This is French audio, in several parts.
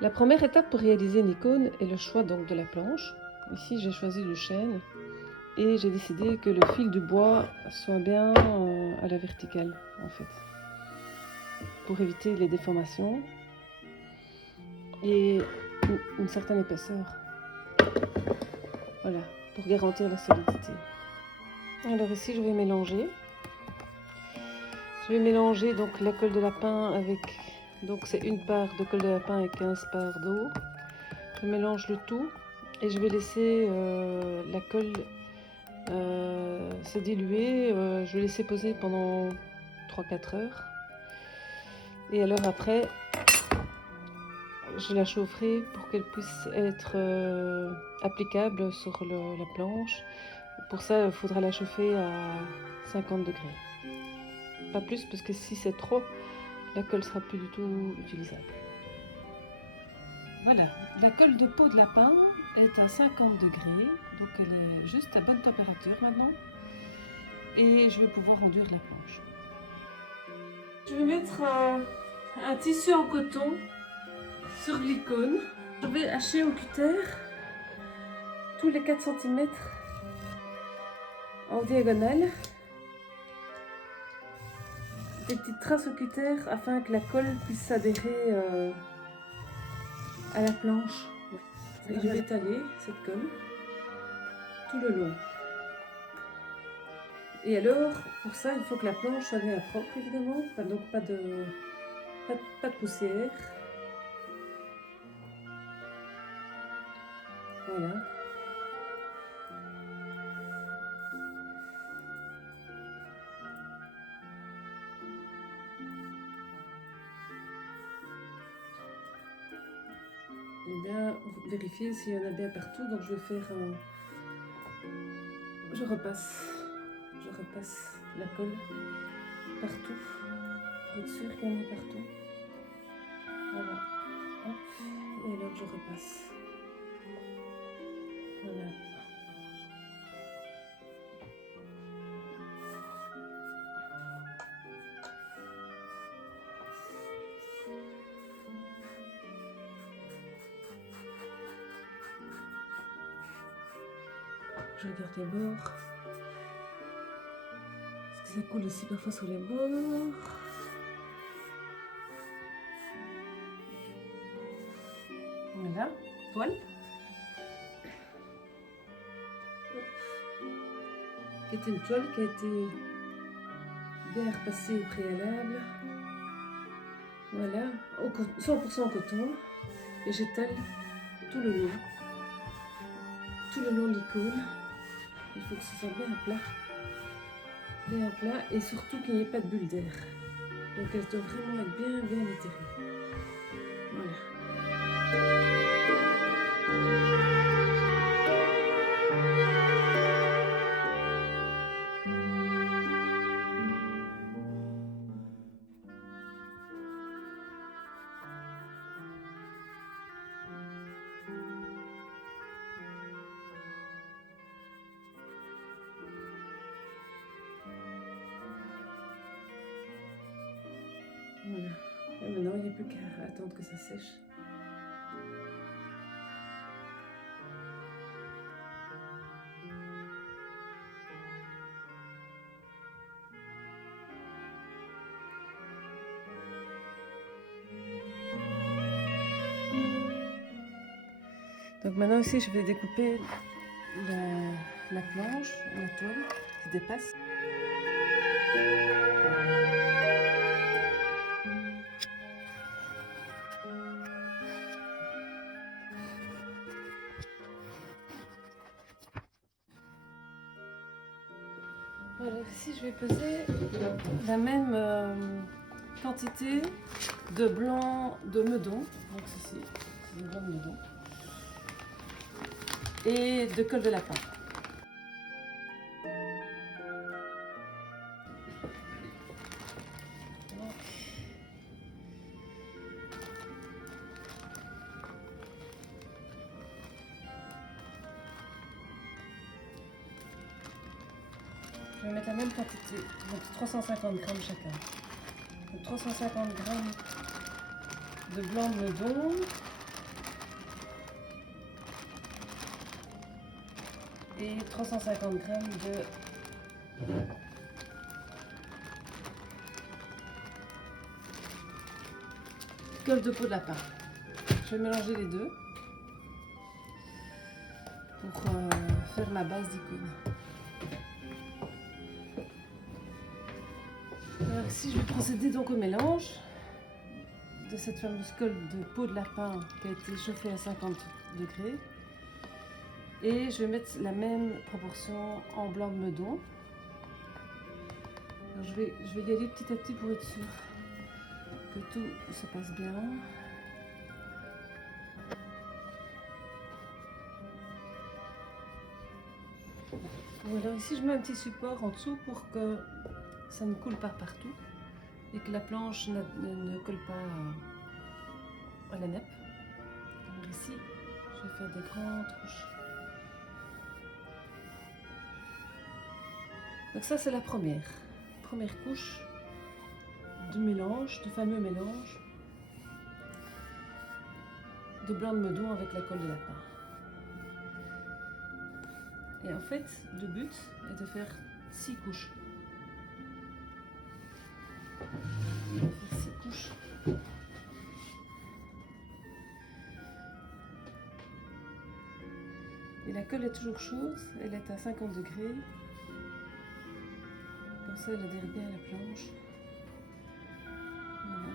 La première étape pour réaliser une icône est le choix donc de la planche. Ici j'ai choisi du chêne et j'ai décidé que le fil du bois soit bien à la verticale en fait, pour éviter les déformations et une certaine épaisseur. Voilà, pour garantir la solidité. Alors ici je vais mélanger. Je vais mélanger donc la colle de lapin avec, donc c'est une part de colle de lapin et 15 parts d'eau. Je mélange le tout et je vais laisser la colle se diluer. Je vais laisser poser pendant 3-4 heures. Et alors après, je la chaufferai pour qu'elle puisse être applicable sur la planche. Pour ça, il faudra la chauffer à 50 degrés. Pas plus, parce que si c'est trop, la colle sera plus du tout utilisable. Voilà, la colle de peau de lapin est à 50 degrés, donc elle est juste à bonne température maintenant. Et je vais pouvoir enduire la planche. Je vais mettre un tissu en coton sur l'icône. Je vais hacher au cutter tous les 4 cm en diagonale. Des petites traces au cutter afin que la colle puisse s'adhérer à la planche. Et je vais étaler cette colle tout le long. Et alors, pour ça, il faut que la planche soit bien propre évidemment, donc pas de poussière. Voilà. Et bien vérifier s'il y en a bien partout, donc je vais faire je repasse la colle partout pour être sûr qu'il y en ait partout. Voilà. Hop. Et alors je repasse. Voilà. Je regarde les bords. Parce que ça coule aussi parfois sur les bords. Voilà, toile. C'est une toile qui a été bien repassée au préalable. Voilà, 100% coton. Et j'étale tout le long de l'icône. Il faut que ce soit bien plat et surtout qu'il n'y ait pas de bulle d'air. Donc elle doit vraiment être bien étirée. Voilà. Voilà. Et maintenant, il n'y a plus qu'à attendre que ça sèche. Donc maintenant ici, je vais découper la planche, la toile qui dépasse. Voilà, ici je vais peser la même quantité de blanc de meudon, donc ceci, c'est du blanc de meudon, et de colle de lapin. Je vais mettre la même quantité, donc 350 g chacun. Donc 350 g de blanc de meudon et 350 g de colle de peau de lapin. Je vais mélanger les deux pour faire ma base d'icône. Alors ici, je vais procéder donc au mélange de cette fameuse colle de peau de lapin qui a été chauffée à 50 degrés. Et je vais mettre la même proportion en blanc de meudon. Alors je vais y aller petit à petit pour être sûr que tout se passe bien. Bon, alors ici je mets un petit support en dessous pour que ça ne coule pas partout et que la planche ne colle pas à la nappe. Alors ici je vais faire des grandes couches. Donc ça c'est la première couche du mélange, du fameux mélange de blanc de meudon avec la colle de lapin. Et en fait, le but est de faire 6 couches. On va faire 6 couches. Et la colle est toujours chaude, elle est à 50 degrés. Comme ça, elle adhère bien à la planche. Voilà.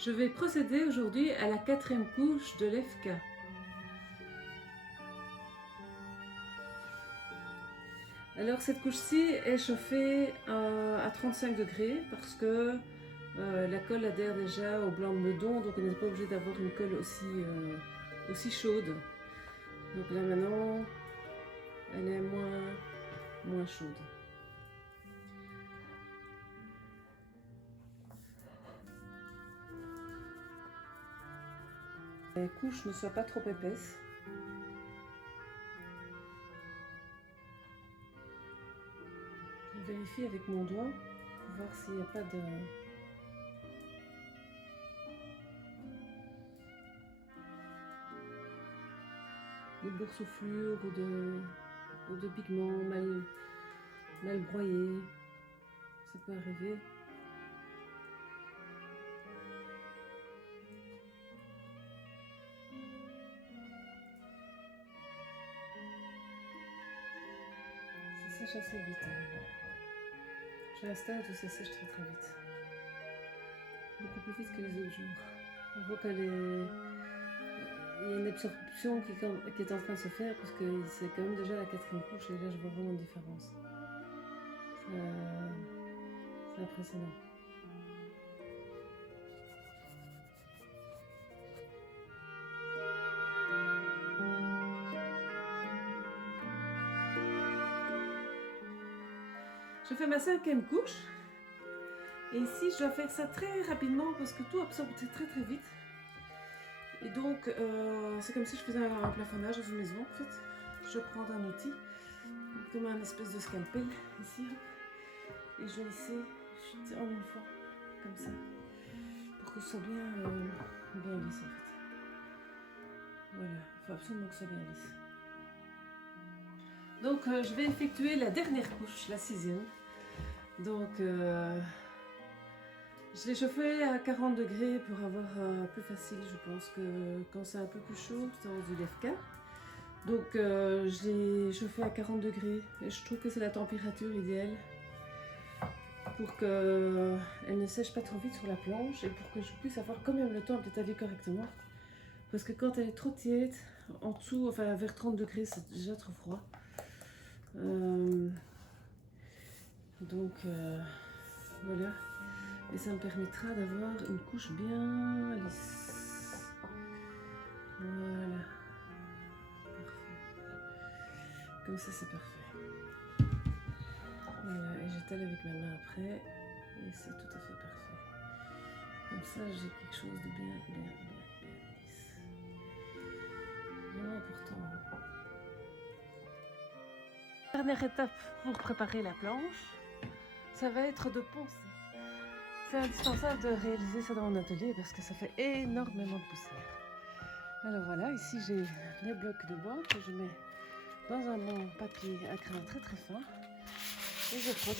Je vais procéder aujourd'hui à la 4e couche de l'EFK. Alors cette couche-ci est chauffée à 35 degrés parce que la colle adhère déjà au blanc de meudon, donc on n'est pas obligé d'avoir une colle aussi chaude. Donc là maintenant, elle est moins chaude. Les couches ne soient pas trop épaisses. Je vérifie avec mon doigt pour voir s'il n'y a pas de boursouflure ou de pigments mal broyés. Ça peut arriver. Ça sèche assez vite. Hein. J'ai un stade où ça sèche très vite. Beaucoup plus vite que les autres jours. On voit qu'il y a une absorption qui est en train de se faire parce que c'est quand même déjà la 4e couche et là je vois vraiment une différence. C'est impressionnant. Je fais ma 5e couche et ici je dois faire ça très rapidement parce que tout absorbe très vite et donc c'est comme si je faisais un plafonnage dans une maison en fait. Je prends un outil comme un espèce de scalpel ici et je vais lisser en une fois comme ça pour que ce soit bien lisse en fait. Voilà, il faut absolument que ce soit bien lisse. Donc je vais effectuer la dernière couche, la 6e. Donc je l'ai chauffé à 40 degrés pour avoir plus facile, je pense, que quand c'est un peu plus chaud, dans du l'EFK. Donc je l'ai chauffé à 40 degrés et je trouve que c'est la température idéale pour qu'elle ne sèche pas trop vite sur la planche et pour que je puisse avoir quand même le temps d'étaler correctement. Parce que quand elle est trop tiède, en dessous, enfin vers 30 degrés, c'est déjà trop froid. Donc voilà. Et ça me permettra d'avoir une couche bien lisse. Voilà. Parfait. Comme ça, c'est parfait. Voilà. Et j'étale avec ma main après. Et c'est tout à fait parfait. Comme ça, j'ai quelque chose de bien lisse. Vraiment important. Dernière étape pour préparer la planche, ça va être de poncer. C'est indispensable de réaliser ça dans mon atelier parce que ça fait énormément de poussière. Alors voilà, ici j'ai les blocs de bois que je mets dans un bon papier à crin très très fin et je frotte